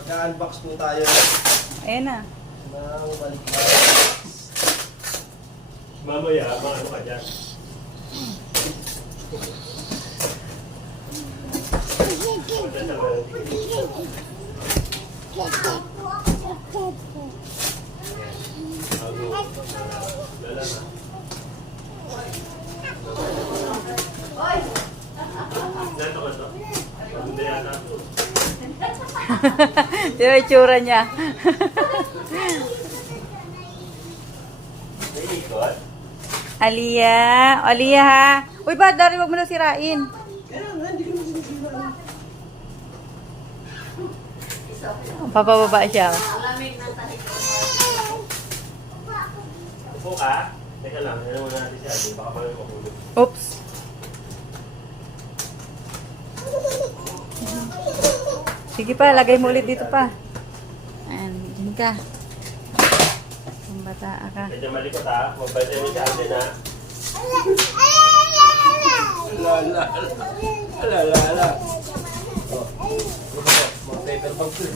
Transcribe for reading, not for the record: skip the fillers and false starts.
Mag-unbox po tayo. Ayan na. Nang balik-balik. Mamaya, ano ka dyan? Lala na. Ganito ka to? Maganda yata. Yung itsura niya. May ikot? Aliyah. Aliyah ha. Uy, ba, Dari, wag mo na sirain. Kaya nga, hindi ko naman sinisira. Papababa siya. Upo ka? Teka lang, ano muna natin siya. Baka pa may mahulog. Oops. Sige pa, lagay mo ulit dito pa. Ayan, dyan ka. Kung bata ka. Medyo malikot ha. Magbalik tayo sa atin ha. Ala. Oh. Ano ba to? Mga paper bags yun.